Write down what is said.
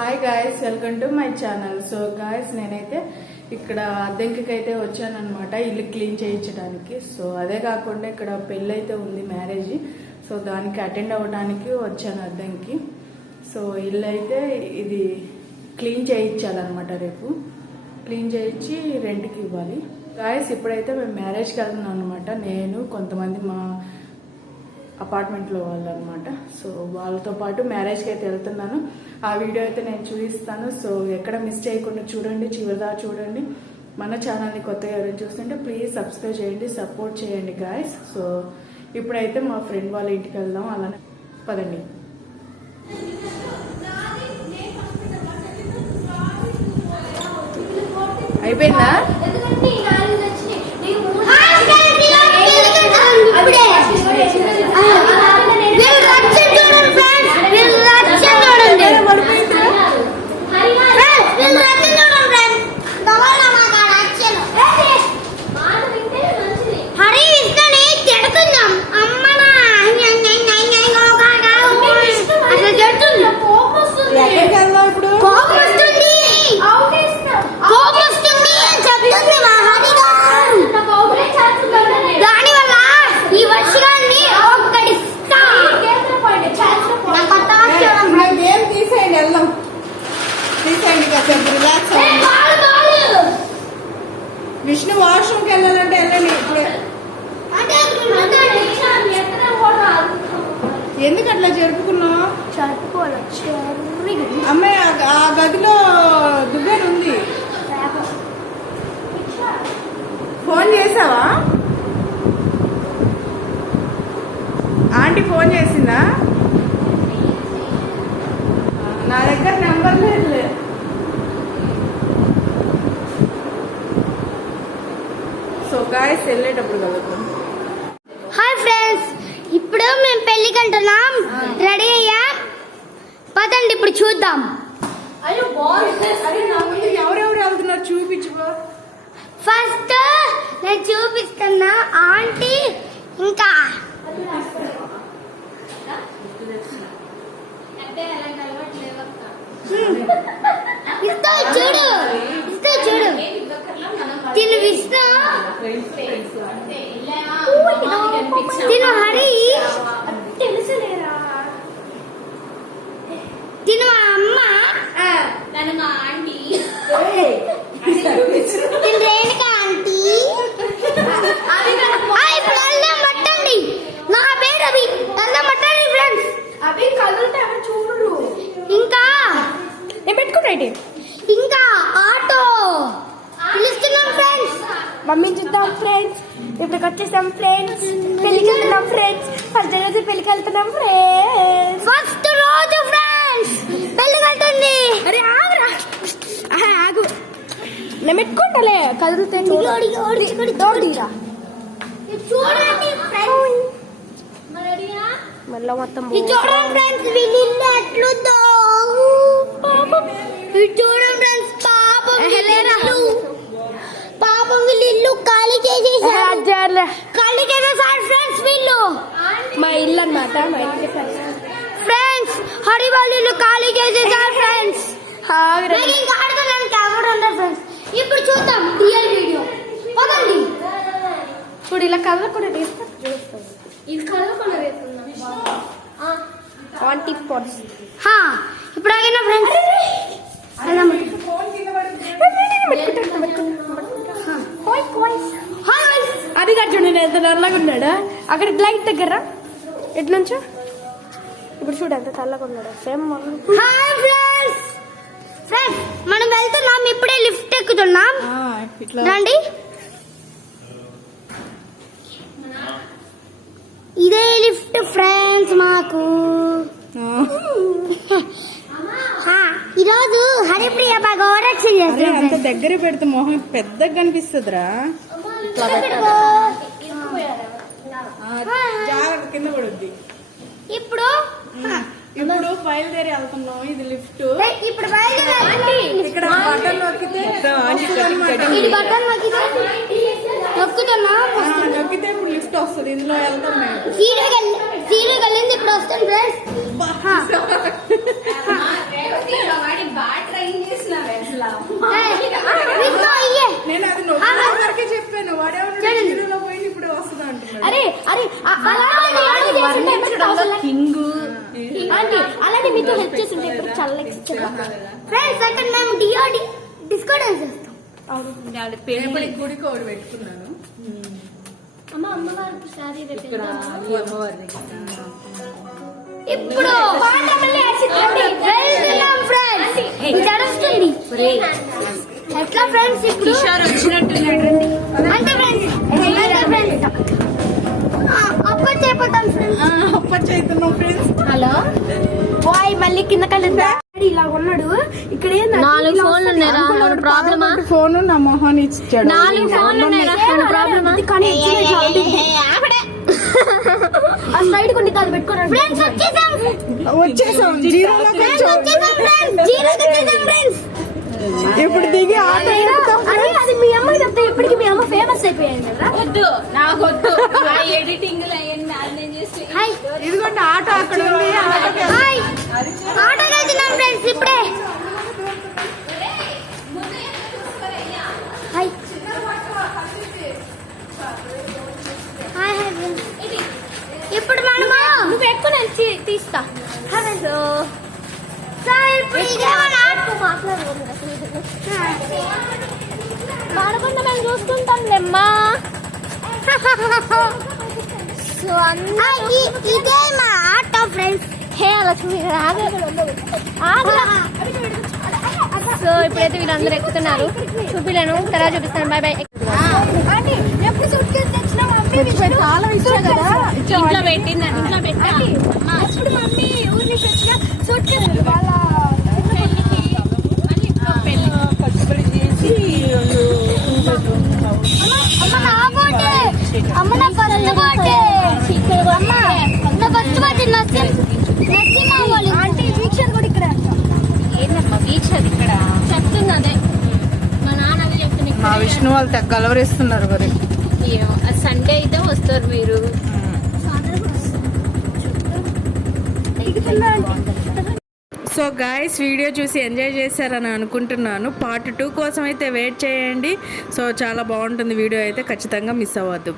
Hi guys welcome to my channel so guys నేనైతే ఇక్కడ అద్దెంకికి అయితే వచ్చానమాట ఇల్లు క్లీన్ చేయించడానికి. సో అదే కాకుండా ఇక్కడ పెళ్ళి అయితే ఉంది మ్యారేజ్. సో దానికి అటెండ్ అవ్వడానికి వచ్చాను అద్దెంకి. సో ఇల్లు అయితే ఇది క్లీన్ చేయించాలన్నమాట రేపు. క్లీన్ చేయించి రెంట్కి ఇవ్వాలి. గాయస్ ఇప్పుడైతే మేము మ్యారేజ్కి వెళ్తున్నాం అనమాట నేను కొంతమంది మా అపార్ట్మెంట్లో వాళ్ళు అనమాట సో వాళ్ళతో పాటు మ్యారేజ్కి అయితే వెళ్తున్నాను. ఆ వీడియో అయితే నేను చూపిస్తాను. సో ఎక్కడ మిస్ చేయకుండా చూడండి చివరిదా చూడండి. మన ఛానల్ని కొత్తగా ఎవరైనా చూస్తుంటే ప్లీజ్ సబ్స్క్రైబ్ చేయండి సపోర్ట్ చేయండి గాయస్ సో ఇప్పుడైతే మా ఫ్రెండ్ వాళ్ళ ఇంటికి వెళ్దాం. అలానే పదండి. అయిపోయిందా? హరి అట్లా జరుపుకున్నావు చెర్రీ అమ్మాయి ఆ- గదిలో దువ్వెన ఉంది. ఫోన్ చేసావా? ఆంటీ ఫోన్ చేసిందా? నా దగ్గర నెంబర్ లేదు సో గాయస్ వెళ్ళేటప్పుడు కలుగుతాం హాయ్ ఫ్రెండ్స్ పెళ్ళికి వెళ్తున్నాం రెడీ అయ్యా? పదండి ఇప్పుడు చూద్దాం. ఎవరెవరు వెళ్తున్నారు చూపించు ఫస్ట్ నేను చూపిస్తున్నా ఆంటీ ఇంకా. ఇస్తా చూడు. ఇస్తా చూడు. తిను విష్ణు తిను హరి తెలుసులేరా తిను అమ్మ నన్ను మా ఆంటీ తిను రేణుక ఆంటీ ఆ, ఇప్పుడు అల్లం పట్టండి నా పేరు అభి అల్లం పట్టండి ఫ్రెండ్స్ అవి కదులుతా చూడు ఇంకా నేను పెట్టుకున్నాయి ఇంకా ఆటో పిలుస్తున్నాం ఫ్రెండ్స్ మమ్మీ చూద్దాం ఫ్రెండ్స్ ఇప్పటికి వచ్చేసాం ఫ్రెండ్స్ పెళ్ళికి వెళ్తున్నాం ఫ్రెండ్స్ ఫస్ట్ రోజు పెళ్ళికి వెళ్తున్నాం ఫ్రెండ్స్ ఫస్ట్ రోజు ఫ్రెండ్స్ పెళ్ళి కట్టండి అరే ఆగురా. ఆగు. నేను పెట్టుకుంటాలే. కదులుతాయి దోడిరా చూడండి ఫ్రెండ్స్ మళ్ళీ మొత్తం చూడండి ఫ్రెండ్స్ వీళ్ళు ఎట్లుందో. పాపం. చూడండి ఫ్రెండ్స్. పాపం ఖాళీ చేసేసారు ఫ్రెండ్స్ వీళ్ళు. మా ఇల్లు అన్నమాట మా ఇంటి ఫ్రెండ్స్ హరి వాళ్ళ ఇల్లు ఖాళీ ఫ్రెండ్స్ ఇంకా ఆడుతున్నాను కెమెరా ఫ్రెండ్స్ ఇప్పుడు చూద్దాం రియల్ వీడియో పదండి. ఇప్పుడు ఇలా కదలకుండా తీస్తా చూస్తాను ఇది కలవకుండా ఆంటీ పాట్స్ హా ఇప్పుడు ఆగిన ఫ్రెండ్స్ అది కాదు చూడండి ఎంత నల్లగా ఉన్నాడా? అక్కడ లైట్ దగ్గర? ఎట్లుంచు ఇప్పుడు చూడు ఎంత తెల్లగా ఉన్నాడు. సేమ్ హాయ్ ఫ్రెండ్స్ ఫ్రెండ్స్ మనం వెళ్తున్నాం ఇప్పుడే లిఫ్ట్ ఎక్కుతున్నాం. రండి. ఇదే లిఫ్ట్ ఫ్రెండ్స్ మాకు. ఈరోజు హరిప్రియ బాగా అంత దగ్గర పెడితే మొహం పెద్దగా కనిపిస్తుందిరా. జాగ్రత్త కింద పడుద్ది. ఇప్పుడు? ఇప్పుడు బయలుదేరి వెళ్తున్నాం. ఇది లిఫ్ట్. ఇప్పుడు ఇక్కడ బటన్ నొక్కితే బటన్ నొక్కితే నొక్కుతున్నా ఆ, నొక్కితే ఇప్పుడు లిఫ్ట్ వస్తుంది. ఇందులో వెళ్తాం మేము. సీరియల్ సీరియల్ వెళ్ళింది ఇప్పుడు ఫ్రెండ్స్. కింగ్ ఆంటీ అలాంటి మీతో హెల్ప్ చేసి ఉంటే ఇప్పుడు చాలా ఫ్రెండ్స్ అక్కడ మేము డిఆర్డి డిస్కో డాన్స్ ఇప్పుడు ఎట్లా ఫ్రెండ్స్ ఇప్పుడు? అంటే ఫ్రెండ్స్? అంటే ఫ్రెండ్స్ హలో బాయ్ మళ్ళీ కింద కలిందా ఇలా ఉన్నాడు. ఇక్కడ నాలుగు ఫోన్లు. ఉన్నాయా ప్రాబ్లమా? ఫోన్ నా మొహాన్ని ఇచ్చాడు. నాలుగు ఫోన్లు ఉన్నాయా ప్రాబ్లమా? కానీ. ఆ సైడ్ కొన్ని కాదు పెట్టుకోరండి ఫ్రెండ్స్ వచ్చేసాం. వచ్చేసాం. జీరోలోకి వచ్చేసాం ఫ్రెండ్స్ జీరోకి వచ్చేసాం ఫ్రెండ్స్ ఇప్పుడు దిగి ఆటో అది మీ అమ్మ చెప్తే ఇప్పటికి మీ అమ్మ ఫేమస్ అయిపోయాయి కదా? వద్దు నాకు వద్దు. ఎడిటింగ్ ఇదిగోండి ఆటో అక్కడ ఉంది ఆటోకి హాయ్ ఆటోకి వెళ్తున్నాం ఫ్రెండ్స్ ఇప్పుడే. హాయ్ ఇప్పుడు మనము నువ్వు ఎక్కువ తీస్తా. సో సో ఇప్పుడు ఇదే మన మేము చూసుకుంటాం లెమ్మా సో ఇదే మా ఆట ఫ్రెండ్స్ హే లక్ష్మి ఆగు. ఆగు. సో ఇప్పుడైతే వీళ్ళందరూ ఎక్కుతున్నారు. చూపిలేను తర్వాత చూపిస్తాను. బాయ్ బాయ్ ఎప్పుడు సూట్ కేసు తెచ్చినా మమ్మీ తెచ్చిపోయి తాళం ఇచ్చా కదా ఇంట్లో పెట్టింది ఇంట్లో పెట్టా ఎప్పుడు మమ్మీ ఊరి నుంచి వచ్చిన సూట్ కేసు వాళ్ళ కట్టుబడి చేసి అమ్మ నా బోటే అమ్మ నా ఫస్ట్ బోటే అమ్మ నా ఫస్ట్ బోటే నచ్చి నచ్చి మా వాళ్ళు ఆంటీ వీక్షలు కూడా ఇక్కడ ఏందమ్మా బీచ్ అది ఇక్కడ చెప్తుంది అదే మా నాన్న అది విష్ణు వాళ్ళు తెగ కలవరిస్తున్నారు మరి. సండే అయితే వస్తారు మీరు. సో గాయస్ వీడియో చూసి ఎంజాయ్ చేశారని అనుకుంటున్నాను. పార్ట్ టూ కోసం అయితే వెయిట్ చేయండి. సో చాలా బాగుంటుంది వీడియో అయితే ఖచ్చితంగా మిస్ అవ్వద్దు.